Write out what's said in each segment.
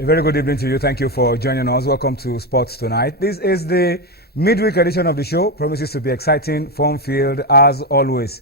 A very good evening to you. Thank you for joining us. Welcome to Sports Tonight. This is the midweek edition of the show. Promises to be exciting, fun-filled as always.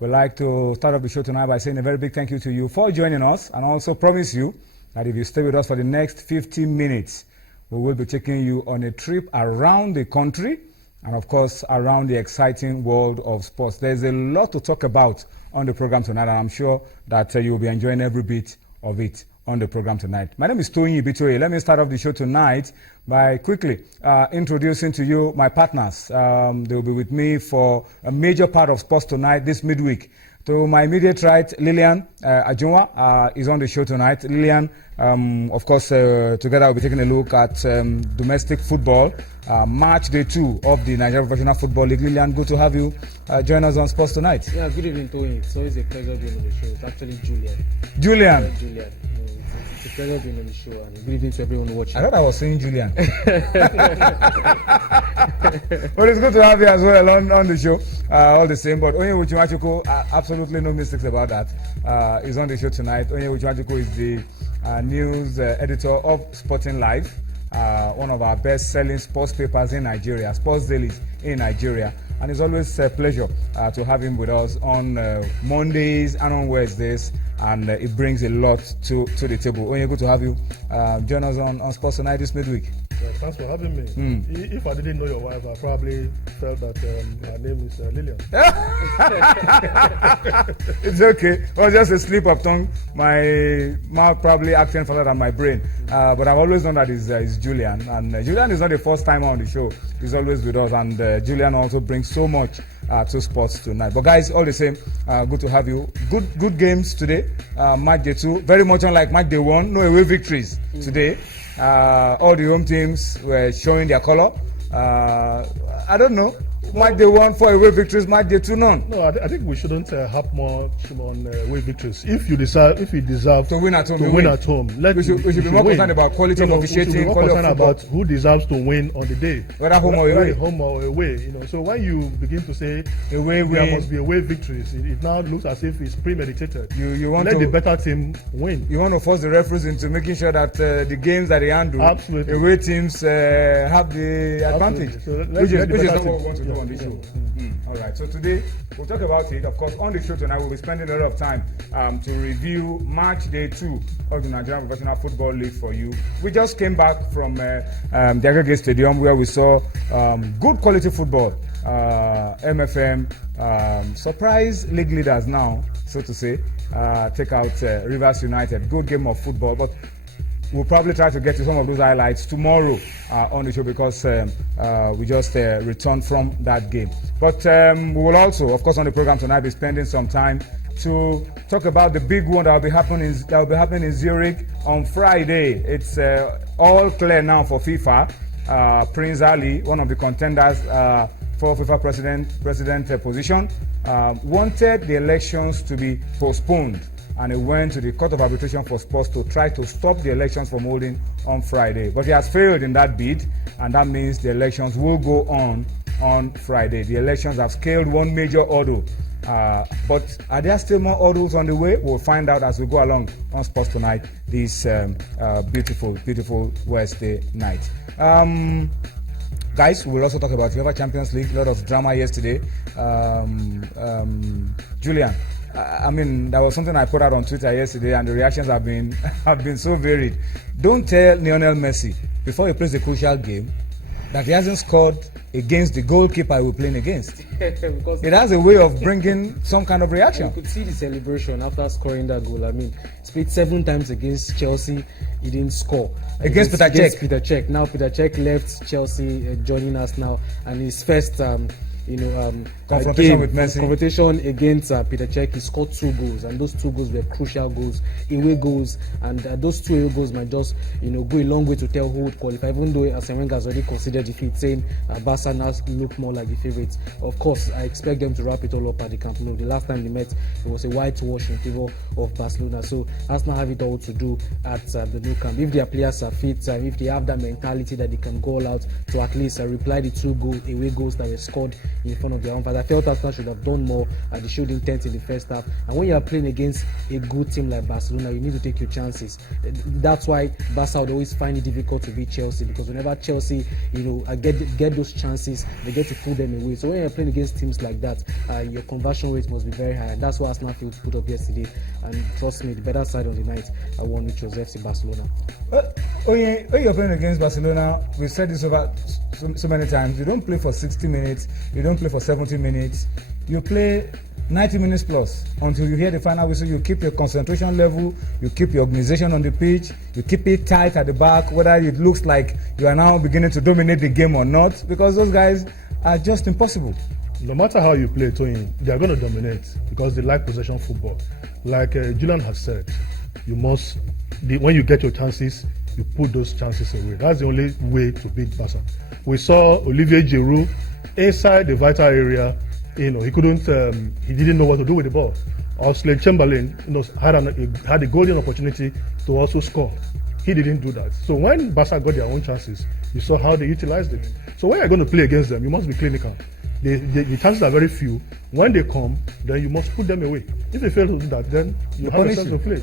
We'd like to start off the show tonight by saying a very big thank you to you for joining us, and also promise you that if you stay with us for the next 15 minutes, we will be taking you on a trip around the country and, of course, around the exciting world of sports. There's a lot to talk about on the program tonight, and I'm sure that you'll be enjoying every bit of it on the program tonight. My name is Tony Bitoye. Let me start off the show tonight by quickly introducing to you my partners. They'll be with me for a major part of Sports Tonight this midweek. To my immediate right, Lillian Ajunwa is on the show tonight. Lillian, of course, together we'll be taking a look at domestic football, match day 2 of the Nigeria Professional Football League. Lillian, good to have you join us on Sports Tonight. Yeah, good evening, Tony. It's always a pleasure being on the show. It's actually Julian. Julian. Julian. It's a pleasure being on the show, and good evening to everyone watching. I thought I was saying Julian. But it's good to have you as well on the show, all the same. But Onye Uchimachuku, absolutely no mistakes about that, is on the show tonight. Onye Uchimachuku is the news editor of Sporting Life, one of our best-selling sports papers in Nigeria, sports dailies in Nigeria. And it's always a pleasure to have him with us on Mondays and on Wednesdays, and it brings a lot to the table. Onye, good to have you join us on Sports Tonight this midweek. Well, thanks for having me. If I didn't know your wife, I probably felt that her name is Lillian. It's okay. It was just a slip of tongue. My mouth probably acting faster than my brain. But I've always known that is Julian. And Julian is not the first time on the show. He's always with us. And Julian also brings so much to Sports Tonight. But guys, all the same, good to have you. Good games today. Match day 2. Very much unlike match day 1. No away victories today. All the home teams were showing their color. I don't know. Match day 1 for away victories, match day 2 none. No, I think we shouldn't harp much on away victories. If you deserve to win at home, we should be more concerned about quality of officiating. We should be more concerned about who deserves to win on the day, whether home or away. Home or away, So when you begin to say away there must be away victories, it now looks as if it's premeditated. You want let the better team win. You want to force the referees into making sure that the games that they handle, absolutely, away teams have the advantage, so which is not what we want to do on the show. All right, so today we'll talk about it. Of course, on the show tonight we'll be spending a lot of time to review match day 2 of the Nigerian Professional Football League for you. We just came back from the Agege Stadium where we saw good quality football. MFM surprise league leaders now, so to say, take out Rivers United. Good game of football, but we'll probably try to get to some of those highlights tomorrow on the show because we just returned from that game. But we will also, of course, on the program tonight be spending some time to talk about the big one that will be happening in Zurich on Friday. It's all clear now for FIFA. Prince Ali, one of the contenders for FIFA president position, wanted the elections to be postponed. And he went to the Court of Arbitration for Sports to try to stop the elections from holding on Friday. But he has failed in that bid, and that means the elections will go on Friday. The elections have scaled one major hurdle. But are there still more hurdles on the way? We'll find out as we go along on Sports Tonight this beautiful Wednesday night. Guys, we'll also talk about UEFA Champions League. A lot of drama yesterday. Julian, I mean, that was something I put out on Twitter yesterday, and the reactions have been so varied. Don't tell Lionel Messi before he plays the crucial game that he hasn't scored against the goalkeeper we're playing against. Because it has a way of bringing some kind of reaction. You could see the celebration after scoring that goal. I mean, he played 7 times against Chelsea. He didn't score. Against Peter Cech. Now Peter Cech left Chelsea, joining us now, and his first confrontation with Messi. Confrontation against Peter Cech. He scored 2 goals, and those 2 goals were crucial goals, away goals, and those 2 away goals might just go a long way to tell who would qualify. Even though Arsene Wenger has already considered defeat, saying Barca now look more like the favourites. Of course, I expect them to wrap it all up at the Camp Nou. The last time they met, it was a whitewash in favour of Barcelona. So Arsenal have it all to do at the Nou Camp. If their players are fit, if they have that mentality that they can go all out to at least reply the 2 away goals that were scored in front of their own fans. I felt Arsenal should have done more. They showed intent in the first half. And when you are playing against a good team like Barcelona, you need to take your chances. That's why Barca would always find it difficult to beat Chelsea, because whenever Chelsea, get those chances, they get to pull them away. So when you're playing against teams like that, your conversion rate must be very high. And that's what Arsenal failed to put up yesterday. And trust me, the better side of the night won, which was FC Barcelona. When you're playing against Barcelona, we've said this over so many times. You don't play for 60 minutes. You don't play for 70 minutes. You play 90 minutes plus until you hear the final whistle. You keep your concentration level, you keep your organization on the pitch, you keep it tight at the back, whether it looks like you are now beginning to dominate the game or not, because those guys are just impossible. No matter how you play, Tony, they are going to dominate because they like possession football. Like Julian has said, you must, when you get your chances, you put those chances away. That's the only way to beat Barca. We saw Olivier Giroud inside the vital area. He couldn't. He didn't know what to do with the ball. Oxlade-Chamberlain, had a golden opportunity to also score. He didn't do that. So when Barca got their own chances, you saw how they utilized it. So when you're going to play against them, you must be clinical. The chances are very few. When they come, then you must put them away. If you fail to do that, then you have a chance to play.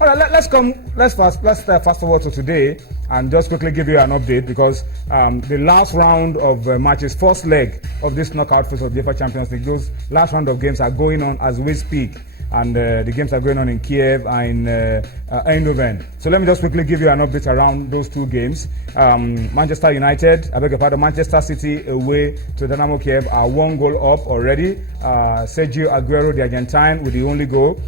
All right, let's fast forward to today and just quickly give you an update, because the last round of matches, first leg of this knockout phase of the UEFA Champions League, those last round of games are going on as we speak. And the games are going on in Kiev and Eindhoven. So let me just quickly give you an update around those two games. Manchester United, Manchester City away to Dynamo Kiev are 1 goal up already. Sergio Aguero, the Argentine, with the only goal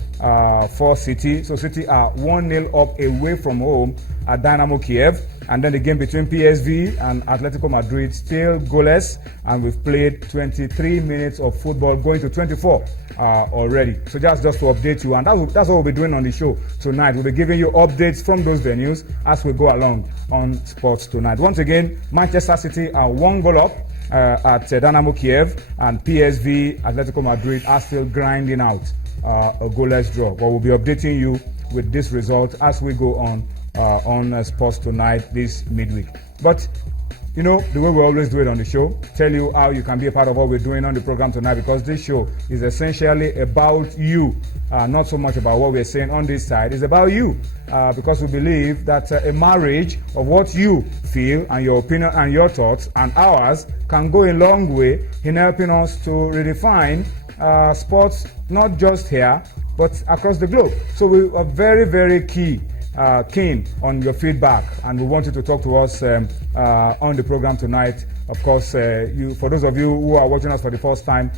for City. So City are 1-0 up away from home at Dynamo Kiev. And then the game between PSV and Atletico Madrid still goalless, and we've played 23 minutes of football, going to 24 already. So just to update you, and that's what we'll be doing on the show tonight. We'll be giving you updates from those venues as we go along on Sports Tonight. Once again, Manchester City are 1 goal up at Dynamo Kiev, and PSV, Atletico Madrid are still grinding out a goalless draw. But we'll be updating you with this result as we go on Sports Tonight this midweek. But the way we always do it on the show, tell you how you can be a part of what we're doing on the program tonight, because this show is essentially about you, not so much about what we're saying on this side. It's about you, because we believe that a marriage of what you feel and your opinion and your thoughts and ours can go a long way in helping us to redefine sports, not just here, but across the globe. So we are very, very keen on your feedback, and we want you to talk to us on the program tonight. Of course, for those of you who are watching us for the first time,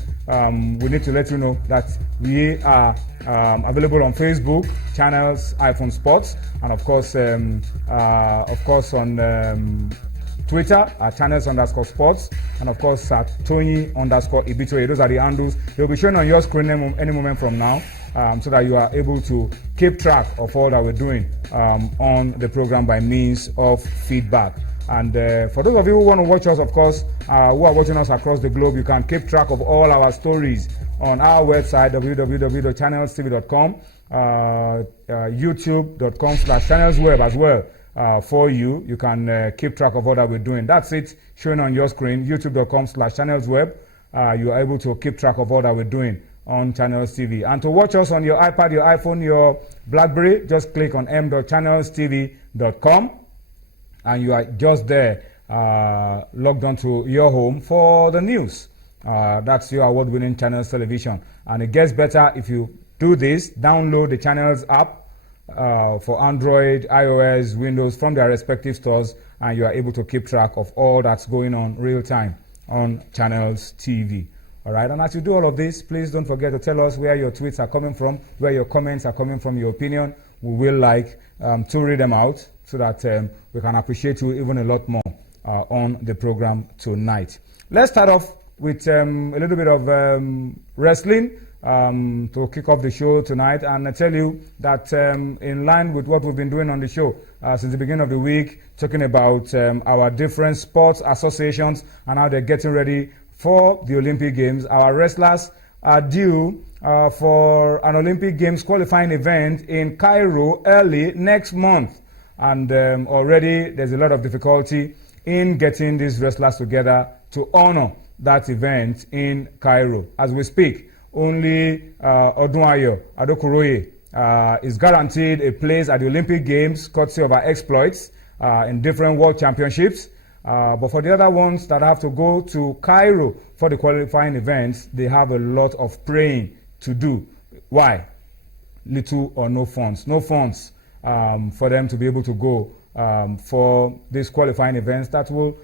we need to let you know that we are available on Facebook, Channels iPhone Sports, and of course on Twitter at Channels_Sports, and of course at Tony_Ibitoye. Those are the handles. They'll be shown on your screen any moment from now, so that you are able to keep track of all that we're doing on the program by means of feedback. And for those of you who want to watch us, of course, who are watching us across the globe, you can keep track of all our stories on our website, www.channelstv.com, youtube.com/channelsweb as well. For you can keep track of all that we're doing. That's it, showing on your screen, youtube.com/channelsweb. You are able to keep track of all that we're doing on Channels TV. And to watch us on your iPad, your iPhone, your BlackBerry, just click on m.channelstv.com, and you are just there, logged onto your home for the news. That's your award-winning Channels Television. And it gets better if you do this. Download the Channels app for Android, iOS, Windows from their respective stores, and you are able to keep track of all that's going on real time on Channels TV. All right, and as you do all of this, please don't forget to tell us where your tweets are coming from, where your comments are coming from, your opinion. We will like to read them out so that we can appreciate you even a lot more on the program tonight. Let's start off with a little bit of wrestling to kick off the show tonight, and I tell you that in line with what we've been doing on the show since the beginning of the week, talking about our different sports associations and how they're getting ready for the Olympic Games. Our wrestlers are due for an Olympic Games qualifying event in Cairo early next month, and already there's a lot of difficulty in getting these wrestlers together to honor that event in Cairo. As we speak, only Odunayo Adokuroye is guaranteed a place at the Olympic Games, courtesy of our exploits in different world championships. But for the other ones that have to go to Cairo for the qualifying events, they have a lot of praying to do. Why? Little or no funds. No funds for them to be able to go for these qualifying events that will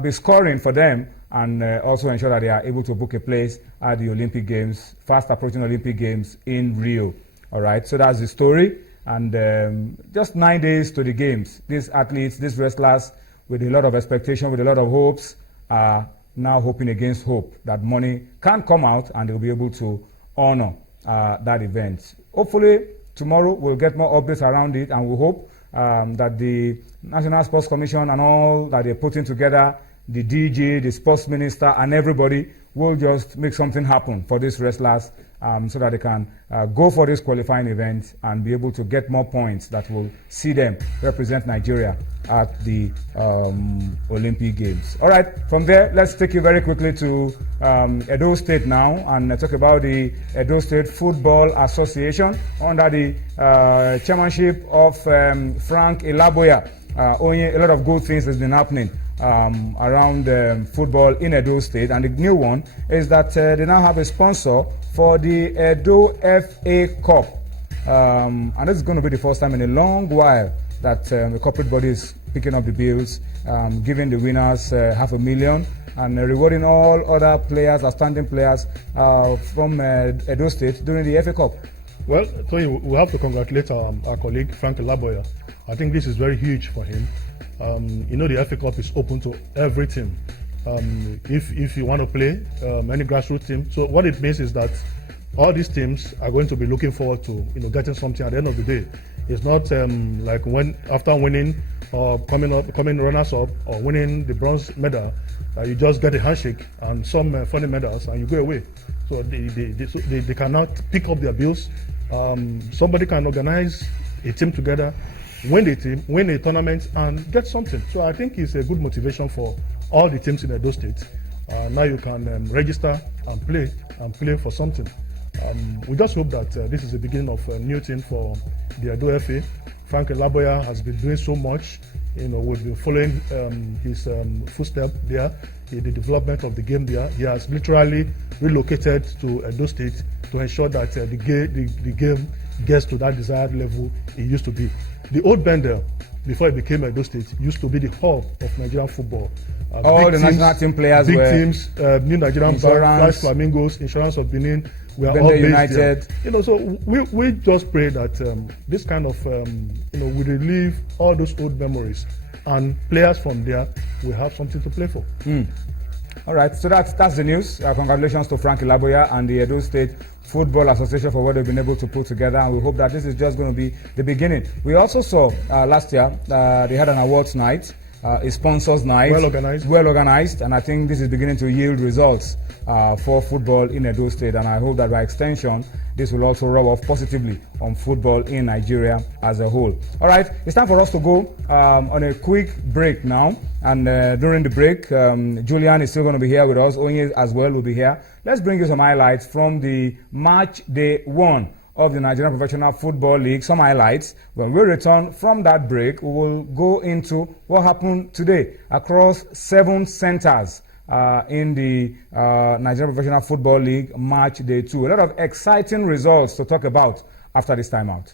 be scoring for them, and also ensure that they are able to book a place at the Olympic Games, fast approaching Olympic Games in Rio. All right, so that's the story. And just 9 days to the games. These athletes, these wrestlers, with a lot of expectation, with a lot of hopes, are now hoping against hope that money can come out and they'll be able to honor that event. Hopefully, tomorrow we'll get more updates around it, and we hope that the National Sports Commission and all that they're putting together, the DG, the sports minister, and everybody will just make something happen for these wrestlers so that they can go for this qualifying event and be able to get more points that will see them represent Nigeria at the Olympic Games. All right, from there, let's take you very quickly to Edo State now and talk about the Edo State Football Association under the chairmanship of Frank Elaboya. Only a lot of good things has been happening around football in Edo State, and the new one is that they now have a sponsor for the Edo FA Cup, and this is going to be the first time in a long while that the corporate body is picking up the bills, giving the winners $500,000 and rewarding all other players, outstanding players from Edo State during the FA Cup. Well, Tony, we have to congratulate our colleague Frank Elaboya. I think this is very huge for him. You know, the FA Cup is open to every team. If you want to play any grassroots team, so what it means is that all these teams are going to be looking forward to getting something at the end of the day. It's not like when after winning or coming runners up or winning the bronze medal, you just get a handshake and some funny medals and you go away. So they cannot pick up their bills. Somebody can organize a team together, win a tournament, and get something. So I think it's a good motivation for all the teams in Edo State. Now you can register and play for something. We just hope that this is the beginning of a new thing for the Edo FA. Frank Elaboya has been doing so much. We've been following his footsteps there, the development of the game there. He has literally relocated to Edo State to ensure that the game gets to that desired level it used to be. The old Bendel, before it became Edo State, used to be the hub of Nigerian football. All the national team players big were teams, New Nigerian Flash Flamingos, Insurance of Benin, we are all based United. There. So we just pray that this kind of we relieve all those old memories, and players from there will have something to play for. All right, so that's the news. Congratulations to Frank Elaboya and the Edo State Football Association for what they've been able to put together, and we hope that this is just going to be the beginning. We also saw last year they had an awards night, a sponsors night, well organized, and I think this is beginning to yield results for football in Edo State, and I hope that by extension this will also rub off positively on football in Nigeria as a whole. All right, it's time for us to go on a quick break now, and during the break, Julian is still going to be here with us. Onye as well will be here. Let's bring you some highlights from the match day 1 of the Nigerian Professional Football League, some highlights. When we return from that break, we will go into what happened today across 7 centers in the Nigerian Professional Football League match day 2. A lot of exciting results to talk about after this timeout.